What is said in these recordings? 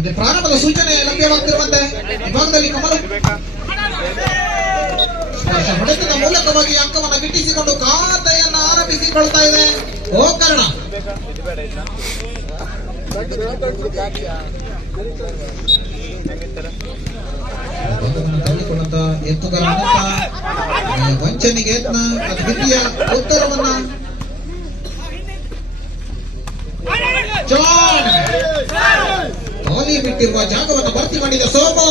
ಮತ್ತೆ ಪ್ರಾರಂಭದ ಸೂಚನೆ ಲಭ್ಯವಾಗ್ತಿರುವಂತೆ ವಿಭಾಗದಲ್ಲಿ ಕಮಲ ಸ್ಪರ್ಶ ಹೊಡೆತದ ಮೂಲಕವಾಗಿ ಅಂಕವನ್ನು ಗಿಟ್ಟಿಸಿಕೊಂಡು ಖಾತೆಯನ್ನು ಆರಂಭಿಸಿಕೊಳ್ತಾ ಇದೆ ಗೋಕರ್ಣ. ತಳ್ಳಿಕೊಂಡಂತ ಎತ್ತುಗಳ ವಂಚನೆಗೆ ಯತ್ನ ದ್ವಿತೀಯ ಉತ್ತರವನ್ನ ಖಾಲಿ ಬಿಟ್ಟಿರುವ ಜಾಗವನ್ನು ಭರ್ತಿ ಮಾಡಿದ ಸೋಮು.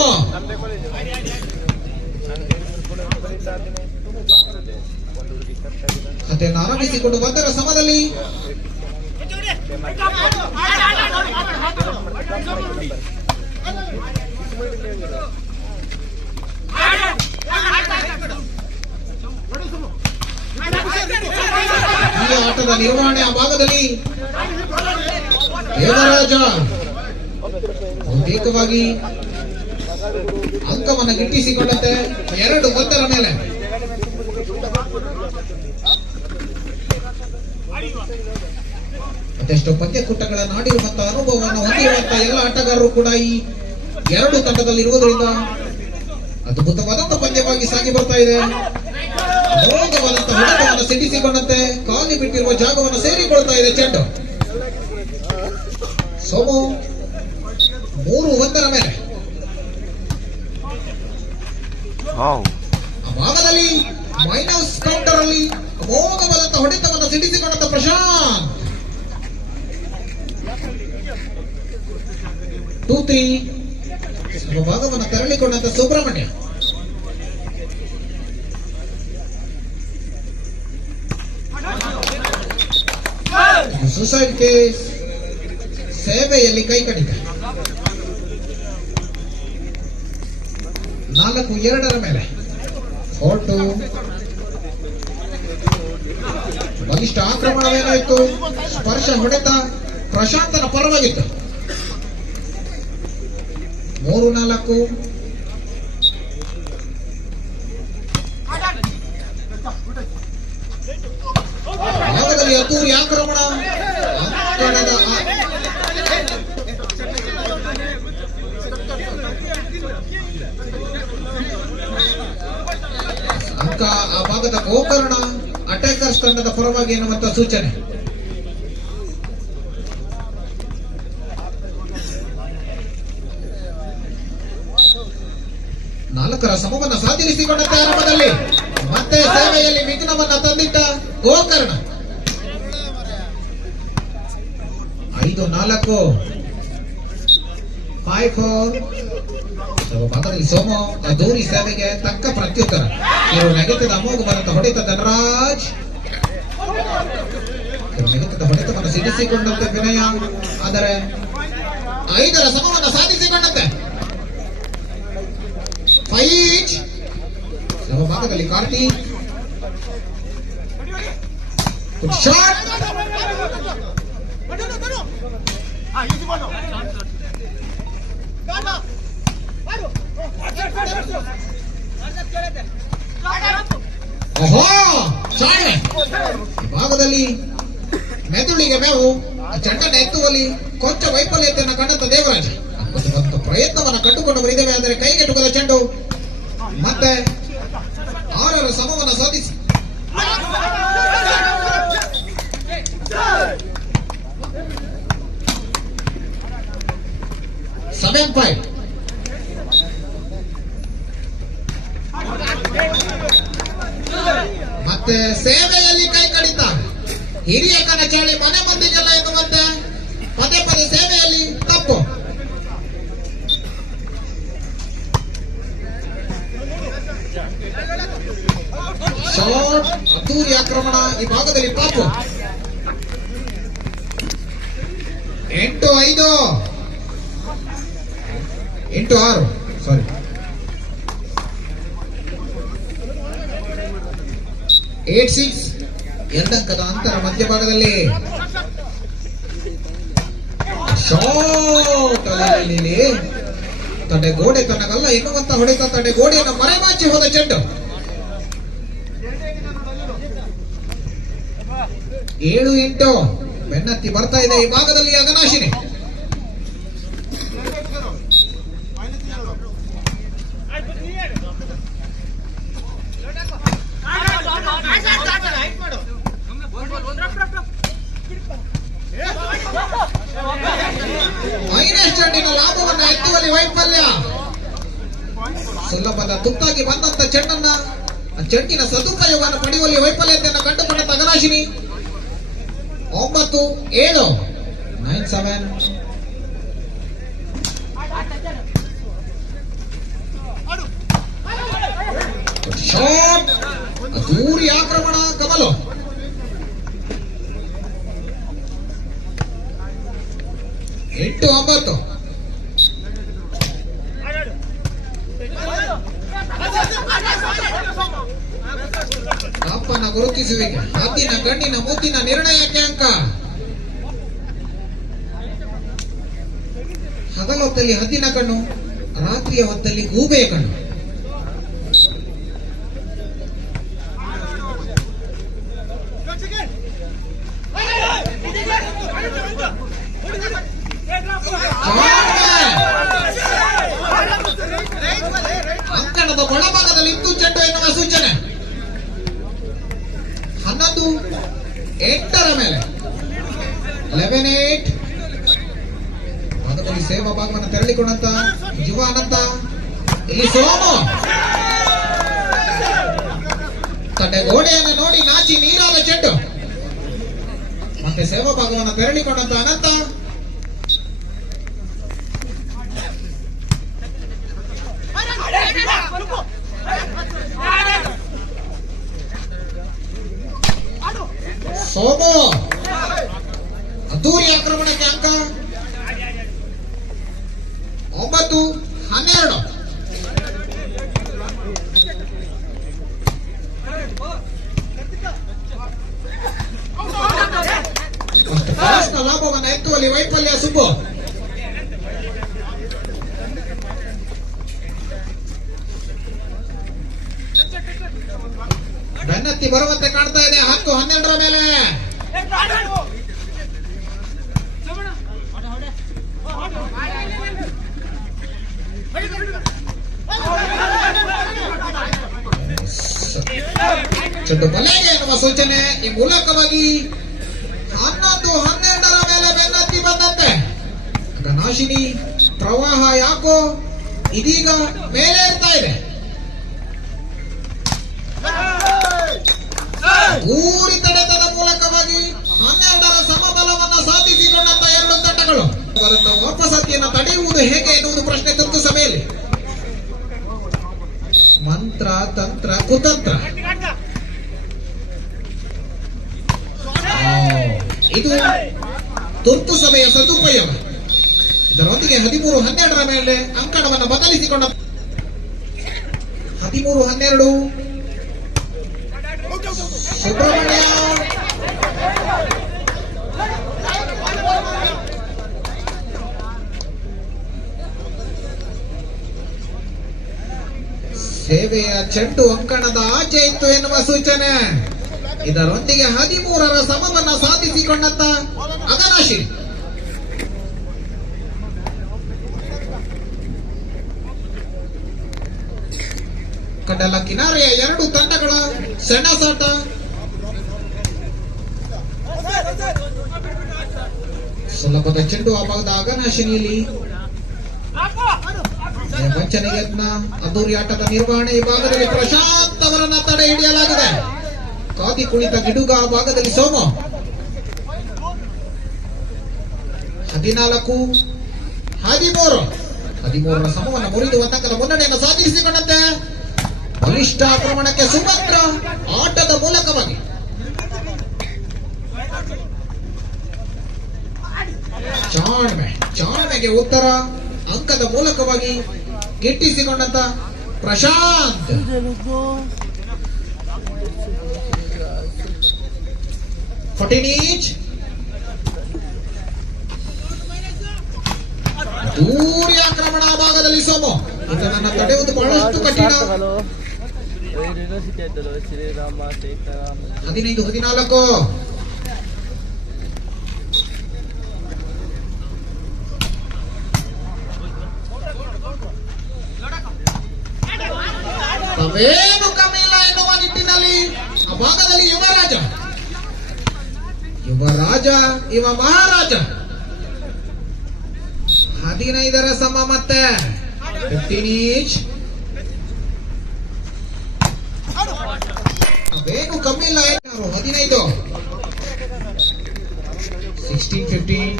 ಕಥೆಯನ್ನು ಆರಂಭಿಸಿಕೊಂಡು ಒಂದರ ಸಮದಲ್ಲಿ ಈ ಆಟದ ನಿರ್ವಹಣೆ ಆ ಭಾಗದಲ್ಲಿ ದೇವರಾಜ ಬಹುತೇಕವಾಗಿ ಅಂಕವನ್ನು ಗಿಟ್ಟಿಸಿಕೊಂಡಂತೆ 2-1 ಮೇಲೆ. ಅದೆಷ್ಟು ಪಂದ್ಯಕೂಟಗಳನ್ನು ಆಡಿರುವಂತಹ ಅನುಭವವನ್ನು ಹೊಂದಿರುವಂತಹ ಎಲ್ಲ ಆಟಗಾರರು ಕೂಡ ಈ 2 ತಂಡದಲ್ಲಿ ಇರುವುದರಿಂದ ಅದ್ಭುತವಾದಂತಹ ಪಂದ್ಯವಾಗಿ ಸಾಗಿ ಬರ್ತಾ ಇದೆ. ಅಮೋಘವಾದಂತಹ ಹೊಡೆತವನ್ನು ಸಿಡಿಸಿಕೊಂಡಂತೆ ಖಾಲಿ ಬಿಟ್ಟಿರುವ ಜಾಗವನ್ನು ಸೇರಿಕೊಳ್ತಾ ಇದೆ ಚೆಂಡು. ಸೋಮು 3-1 ಮೇಲೆ. ಆ ಭಾಗದಲ್ಲಿ ಮೈನಸ್ ಕೌಂಟರ್ ಅಲ್ಲಿ ಅಮೋಘವಾದಂತಹ ಹೊಡೆತವನ್ನು ಸಿಡಿಸಿಕೊಂಡಂತ ಪ್ರಶಾಂತ್. 2-3 ಭಾಗವನ್ನು ತೆರಳಿಕೊಂಡಂತ ಸುಬ್ರಹ್ಮಣ್ಯ. ಸುಸೈಡ್ ಕೇಸ್ ಸೇವೆಯಲ್ಲಿ ಕೈ ಕಡಿತ. 4-2 ಮೇಲೆ. 4-2 ಬಲಿಷ್ಠ ಆಕ್ರಮಣವೇನಾಯಿತು. ಸ್ಪರ್ಶ ಹೊಡೆತ ಪ್ರಶಾಂತನ ಪರವಾಗಿತ್ತು. 3-4 ಭಾಗದಲ್ಲಿ ಅದ್ದೂರಿ ಆಕ್ರಮಣ. ಅಂಕ ಆ ಭಾಗದ ಗೋಕರ್ಣ ಅಟ್ಯಾಕರ್ಸ್ ತಂಡದ ಪರವಾಗಿ ಎನ್ನುವಂತ ಸೂಚನೆ. ನಾಲ್ಕರ ಸಮವನ್ನು ಸಾಧಿಸಿಕೊಂಡಂತೆ ಆರಂಭದಲ್ಲಿ ಮತ್ತೆ ಸೇವೆಯಲ್ಲಿ ವಿಘ್ನವನ್ನ ತಂದಿಟ್ಟ ಗೋಕರ್ಣ. 5-4 5-4 ಭಾಗದಲ್ಲಿ ಸೋಮು ಅದ್ದೂರಿ ಸೇವೆಗೆ ತಕ್ಕ ಪ್ರತ್ಯುತ್ತರ. ಇವರು ನೆಗೆತದ ಅಮೋಘವಾದಂತಹ ಹೊಡೆತ ಧನರಾಜ್. ನೆಗೆತದ ಹೊಡೆತವನ್ನು ಸಿಡಿಸಿಕೊಂಡಂತೆ ವಿನಯ. ಆದರೆ 5ರ ಸಮವನ್ನು ಸಾಧಿಸಿಕೊಂಡಂತೆ 5 ಭಾಗದಲ್ಲಿ ಕಾರ್ತಿಕ್. ಶಾಟ್ ಚಾಲನೆ ಭಾಗದಲ್ಲಿ ಮೆದುಳಿಗೆ ಮೇವು. ಚೆಂಡನ್ನು ಎತ್ತುವಲ್ಲಿ ಕೊಂಚ ವೈಫಲ್ಯತೆಯನ್ನು ಕಂಡಂತ ದೇವರಾಜ್ ಪ್ರಯತ್ನವನ್ನು ಕಂಡುಕೊಂಡು ಬರಿದ್ದೇವೆ. ಆದರೆ ಕೈಗೆಟುಕದ ಚೆಂಡು. ಮತ್ತೆ 6ರ ಸಮವನ್ನು ಸಾಧಿಸಿ 7-5 ಮತ್ತೆ ಸೇವೆಯಲ್ಲಿ ಕೈ ಕಡಿತ. ಹಿರಿಯ ಕನಚಾಳಿ ಮನೆ ಮಂದಿಗೆಲ್ಲ ಎನ್ನುವಂತೆ ಪದೇ ಪದೇ ಸೇವೆಯಲ್ಲಿ ತಪ್ಪು. ಶಾಟ್ ಅದ್ದೂರಿ ಆಕ್ರಮಣ ಈ ಭಾಗದಲ್ಲಿ ಪಾಪು. 8-5 8-6 ಸಾರಿ 8-6 2 ಅಂಕದ ಅಂತರ ಮಧ್ಯಭಾಗದಲ್ಲಿ. ಶಾಟ್ ಅಲ್ಲಿ ತಡೆ ಗೋಡೆ ತನಗಲ್ಲ ಎನ್ನುವಂತ ಹೊಡೆತ ತಡೆ ಗೋಡೆಯನ್ನು ಮರೆಮಾಚಿ ಹೋದ ಚೆಂಡು. 7-8 ಬೆನ್ನತ್ತಿ ಬರ್ತಾ ಇದೆ ಈ ಭಾಗದಲ್ಲಿ ಅಗನಾಶಿನಿ. ಪಡೆಯುವಲ್ಲಿ ವೈಫಲ್ಯ. ಸುಲಭದ ತುತ್ತಾಗಿ ಬಂದಂತ ಚೆಂಡನ್ನ ಆ ಚೆಂಡಿನ ಸದುಪಯೋಗವನ್ನು ಪಡೆಯುವಲ್ಲಿ ವೈಫಲ್ಯತೆಯನ್ನು ಕಂಡುಕೊಂಡ ತಗರಾಶಿನಿ. 9-7 9-7. ಶಾಟ್ ದೂರಿ ಆಕ್ರಮಣ ಕಮಲು. 8-9. ಕಾಪನ್ನ ಗುರುತಿಸುವಿಕೆ, ಹದ್ದಿನ ಕಣ್ಣಿನ ಮುದ್ದಿನ ನಿರ್ಣಯಕ್ಕೆ ಅಂಕ. ಹಗಲ ಹೊತ್ತಲ್ಲಿ ಹದ್ದಿನ ಕಣ್ಣು, ರಾತ್ರಿಯ ಹೊತ್ತಲ್ಲಿ ಗೂಬೆಯ ಕಣ್ಣು. ಅಂಕಣದ ಒಳಭಾಗದಲ್ಲಿ ಇತ್ತು ಚೆಂಡು ಎನ್ನುವ ಸೂಚನೆ. 11-8 ಮೇಲೆ 11-8. ಪದದಲ್ಲಿ ಸೇವಾ ಭಾಗವನ್ನು ತೆರಳಿಕೊಂಡಂತ ಯುವ ಅನಂತ. ಇಲ್ಲಿ ಸೋಮು ತನ್ನ ಗೋಡೆಯನ್ನು ನೋಡಿ ನಾಚಿ ನೀರಾದ ಚೆಂಡು. ಮತ್ತೆ ಸೇವಾ ಭಾಗವನ್ನು ತೆರಳಿಕೊಂಡಂತ ಅನಂತ. ಸೋಮು ಅದ್ದೂರಿ ಆಕ್ರಮಣಕ್ಕೆ ಅಂಕ. 9-12. ಲಾಭವನ್ನು ಎತ್ತುವಲ್ಲಿ ವೈಫಲ್ಯ ಸುಬ್ಬು. ಬೆನ್ನತ್ತಿ ಬರುವಂತೆ ಕಾಣ್ತಾ ಇದೆ. 10-12 ಮೇಲೆ. ಚೆಂಡು ಬಲೆಗೆ ಎನ್ನುವ ಸೂಚನೆ. ಈ ಮೂಲಕವಾಗಿ 11-12 ಮೇಲೆ ಬೆನ್ನತ್ತಿ ಬಂದಂತೆ ನಾಶಿನಿ ಪ್ರವಾಹ ಯಾಕೋ ಇದೀಗ ಮೇಲೆ ಇರ್ತಾ ಇದೆ. ಊರಿ ತಡೆತದ ಮೂಲಕವಾಗಿ 12ರ ಸಮಬಲವನ್ನು ಸಾಧಿಸಿಕೊಂಡಂತ ಎರಡು ತಂಡಗಳು ವಾಪಸತಿಯನ್ನು ತಡೆಯುವುದು ಹೇಗೆ ಎನ್ನುವುದು ಪ್ರಶ್ನೆ ತುರ್ತು ಸಭೆಯಲ್ಲಿ. ಮಂತ್ರ ತಂತ್ರ ಕುತಂತ್ರ ಇದು ತುರ್ತು ಸಭೆಯ ಸದುಪಯೋಗ. ಇದರೊಂದಿಗೆ 13-12 ಮೇಲೆ ಅಂಕಣವನ್ನು ಬದಲಿಸಿಕೊಂಡ 13-12 ಸುಬ್ರಹ್ಮಣ್ಯ. ಸೇವೆಯ ಚೆಂಡು ಅಂಕಣದ ಆಚೆ ಇತ್ತು ಎನ್ನುವ ಸೂಚನೆ. ಇದರೊಂದಿಗೆ 13ರ ಸಮವನ್ನು ಸಾಧಿಸಿಕೊಂಡಂತ ಅಗನಾಶಿ. ಕಡಲ ಕಿನಾರೆಯ ಎರಡು ತಂಡಗಳ ಸೆಣಸಾಟ. ಸುಲಭದ ಚೆಂಡು ಆ ಭಾಗದ ಅಗನಾಶಿನಿಯಲ್ಲಿ ವಂಚನೆಗೆ ಯತ್ನ. ಅದ್ದೂರಿ ಆಟದ ನಿರ್ವಹಣೆ. ಈ ಭಾಗದಲ್ಲಿ ಪ್ರಶಾಂತ್ ಅವರನ್ನ ತಡೆ ಹಿಡಿಯಲಾಗಿದೆ. ಕಾದಿ ಕುಣಿತ ಗಿಡುಗ ಆ ಭಾಗದಲ್ಲಿ ಸೋಮು. 14-13ರ ಸಮವನ್ನು ಮುರಿದು ಒಂದಂಕದ ಮುನ್ನಡೆಯನ್ನು ಸಾಧಿಸಿಕೊಂಡಂತೆ ಬಲಿಷ್ಠ ಆಕ್ರಮಣಕ್ಕೆ ಸುಭದ್ರ ಆಟದ ಮೂಲಕವಾಗಿ ಚಾಣ್ಮೆಗೆ ಉತ್ತರ ಅಂಕದ ಮೂಲಕವಾಗಿ ಗಿಟ್ಟಿಸಿಕೊಂಡಂತ ಪ್ರಶಾಂತ್. ದೂರಿ ಆಕ್ರಮಣ ಭಾಗದಲ್ಲಿ ಸೋಮು. ಇದನ್ನು ತಡೆಯುವುದು ಬಹಳಷ್ಟು ಕಠಿಣ. 15-14 ತಾವೇನು ಕಮ್ಮಿ ಇಲ್ಲ ಎನ್ನುವ ನಿಟ್ಟಿನಲ್ಲಿ ಆ ಭಾಗದಲ್ಲಿ ಯುವರಾಜ ಇವ ಮಹಾರಾಜ 15ರ ಸಮ ಮತ್ತೆ 15 ಈಚ್. ಅದೇನು ಕಮ್ಮಿ ಇಲ್ಲ, 15 16-15.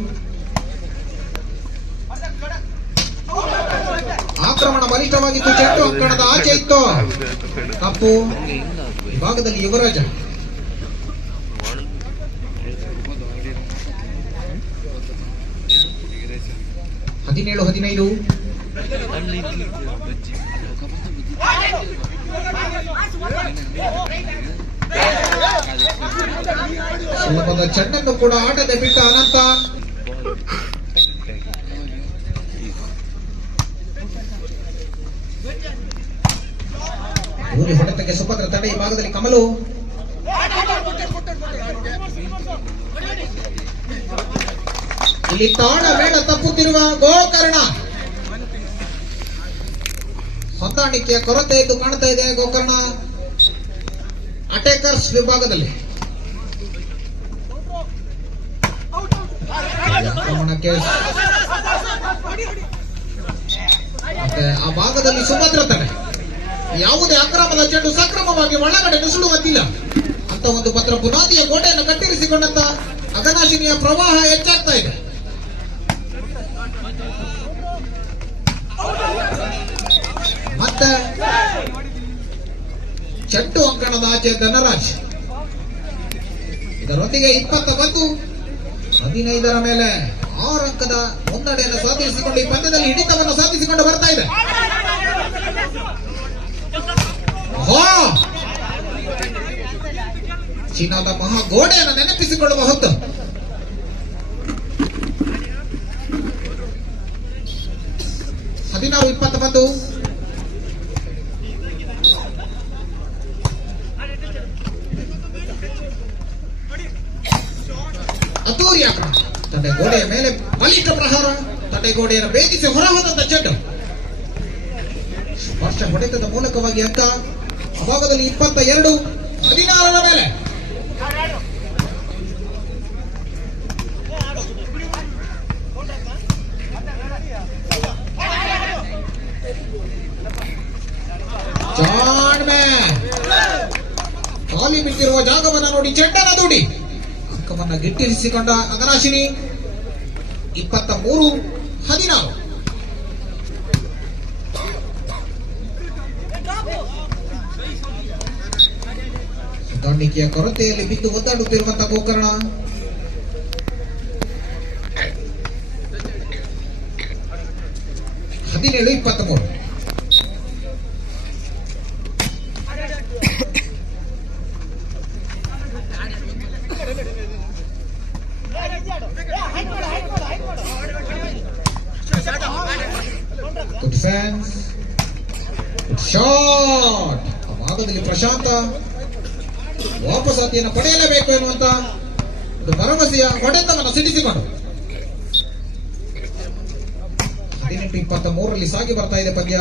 ಆಕ್ರಮಣ ಬಲಿಷ್ಠವಾಗಿತ್ತು, ಚೆಂಡು ಅಂಕಣದ ಆಚೆ ಇತ್ತು. ತಪ್ಪು ವಿಭಾಗದಲ್ಲಿ ಯುವರಾಜ. ಹದಿನೇಳು 15. ಸುಲಭದ ಚೆಂಡನ್ನು ಕೂಡ ಆಟದ ಬಿಟ್ಟ ಅನಂತ. ಊರಿ ಹೊಡೆತಕ್ಕೆ ಸುಭದ್ರ ತಡೆ. ಈ ಭಾಗದಲ್ಲಿ ಕಮಲು. ಇಲ್ಲಿ ತಾಳ ಮೇಳ ತಪ್ಪುತ್ತಿರುವ ಗೋಕರ್ಣ. ಹೊಂದಾಣಿಕೆಯ ಕೊರತೆ ಇದ್ದು ಕಾಣ್ತಾ ಇದೆ ಗೋಕರ್ಣ ಅಟ್ಯಾಕರ್ಸ್ ವಿಭಾಗದಲ್ಲಿ. ಆಕ್ರಮಣಕ್ಕೆ ಮತ್ತೆ ಆ ಭಾಗದಲ್ಲಿ ಸುಭದ್ರ ತಡೆ. ಯಾವುದೇ ಅಕ್ರಮದ ಚೆಂಡು ಸಕ್ರಮವಾಗಿ ಒಳಗಡೆ ನುಸುಳುವಂತಿಲ್ಲ ಅಂತ ಒಂದು ಭದ್ರ ಬುನಾದಿಯ ಗೋಡೆಯನ್ನು ಕಟ್ಟಿರಿಸಿಕೊಂಡಂತ ಅಘನಾಶಿನಿಯ ಪ್ರವಾಹ ಹೆಚ್ಚಾಗ್ತಾ ಇದೆ. ಮತ್ತೆ ಚೆಂಡು ಅಂಕಣದ ಆಚೆ ಧನರಾಜ್. ಇದರೊಂದಿಗೆ 20 15ರ ಮೇಲೆ 6 ಅಂಕದ ಮುನ್ನಡೆಯನ್ನು ಸಾಧಿಸಿಕೊಂಡು ಈ ಪಂದ್ಯದಲ್ಲಿ ಹಿಡಿತವನ್ನು ಸಾಧಿಸಿಕೊಂಡು ಬರ್ತಾ ಇದೆ. ಚೀನಾದ ಮಹಾಗೋಡೆಯನ್ನು ನೆನಪಿಸಿಕೊಳ್ಳುವ ಹೊತ್ತು. ಹದಿನಾರು 21. ಅದ್ದೂರಿ ಆಕ್ರಮಣ. ತಡೆ ಗೋಡೆಯ ಮೇಲೆ ಬಲಿಷ್ಠ ಪ್ರಹಾರ. ತಡೆ ಗೋಡೆಯನ್ನು ಬೇಗಿಸಿ ಹೊರಹೋದಂತ ಚೆಂಡು. ಸ್ಪರ್ಶ ಹೊಡೆತದ ಮೂಲಕವಾಗಿ ಅಂಕ. ಅಭಾಗದಲ್ಲಿ 22 16ರ ಮೇಲೆ. ಖಾಲಿ ಬಿಟ್ಟಿರುವ ಜಾಗವನ್ನು ನೋಡಿ ಚೆಂಡನ ದೂಡಿ ಅಂಕವನ್ನು ಗಿಟ್ಟಿರಿಸಿಕೊಂಡ ಅಘನಾಶಿನಿ. 23-16. ಹೊಂದಾಣಿಕೆಯ ಕೊರತೆಯಲ್ಲಿ ಬಿದ್ದು ಒದ್ದಾಡುತ್ತಿರುವಂತಹ ಗೋಕರ್ಣ. ಹದಿನೇಳು 23. Good fans, good shot. ಆ ಭಾಗದಲ್ಲಿ ಪ್ರಶಾಂತ ವಾಪಸಾತಿಯನ್ನು ಪಡೆಯಲೇಬೇಕು ಎನ್ನುವಂತ ಒಂದು ಭರವಸೆಯ ಹೊಡೆತವನ್ನು ಸಿಡಿಸಿಕೊಂಡು 18-23ರಲ್ಲಿ ಸಾಗಿ ಬರ್ತಾ ಇದೆ ಪಂದ್ಯ.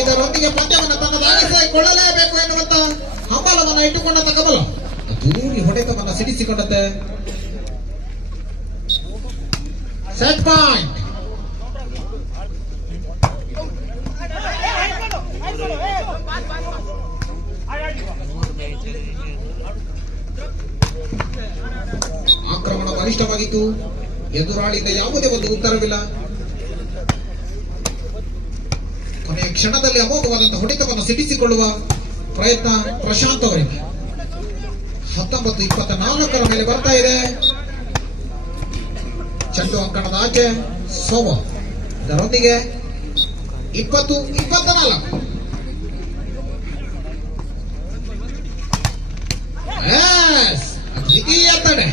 ಇದರೊಂದಿಗೆ ಪಂದ್ಯವನ್ನು ತನ್ನದಾಗಿಸಿಕೊಳ್ಳಲೇಬೇಕು ಎನ್ನುವಂತ ಹಂಬಲವನ್ನು ಇಟ್ಟುಕೊಂಡಂತ ಕಮಲ ದೂರಿ ಹೊಡೆತವನ್ನು ಸಿಡಿಸಿಕೊಂಡಂತೆ. Set point. ಆಕ್ರಮಣ ಬಲಿಷ್ಠವಾಗಿತ್ತು. ಎದುರಾಳಿಯಿಂದ ಯಾವುದೇ ಒಂದು ಉತ್ತರವಿಲ್ಲ. ಕೊನೆಯ ಕ್ಷಣದಲ್ಲಿ ಅಮೋಘವಾದಂತಹ ಹೊಡೆತವನ್ನು ಸಿಡಿಸಿಕೊಳ್ಳುವ ಪ್ರಯತ್ನ ಪ್ರಶಾಂತ್ ಅವರಿಗೆ. 19-24ರ ಮೇಲೆ ಬರ್ತಾ ಇದೆ. ಚೆಂಡು ಅಂಕಣದ ಆಚೆ ಸೋಮ. ಇದರೊಂದಿಗೆ 20-24. ದ್ವಿತೀಯ ತಡೆ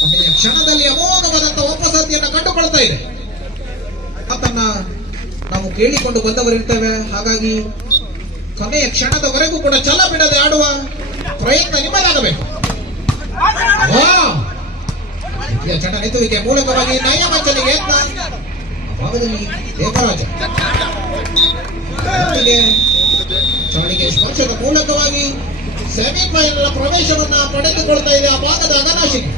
ಕೊನೆಯ ಕ್ಷಣದಲ್ಲಿ ಅಮೋಘವಾದಂತಹ ವಾಪಸಾತಿಯನ್ನು ಕಂಡುಕೊಳ್ತಾ ಇದೆ. ಅದನ್ನ ನಾವು ಕೇಳಿಕೊಂಡು ಬಂದವರಿರ್ತೇವೆ. ಹಾಗಾಗಿ ಕೊನೆಯ ಕ್ಷಣದವರೆಗೂ ಕೂಡ ಛಲ ಬಿಡದೆ ಆಡುವ ಪ್ರಯತ್ನ ನಿಮ್ಮದಾಗಬೇಕು. ಚಟ ನಿಂತುವಿಕೆ ಮೂಲಕವಾಗಿ ನಯಮಂಚಲಿಗೆ ಯತ್ನ. ಭಾಗದಲ್ಲಿ ದೇವರಾಜ ಚವಣಿಗೆ ಸ್ಪರ್ಶದ ಮೂಲಕವಾಗಿ ಸೆಮಿಫೈನಲ್ ಪ್ರವೇಶವನ್ನ ಪಡೆದುಕೊಳ್ತಾ ಇದೆ ಆ ಭಾಗದ ಅಘನಾಶಿನಿ.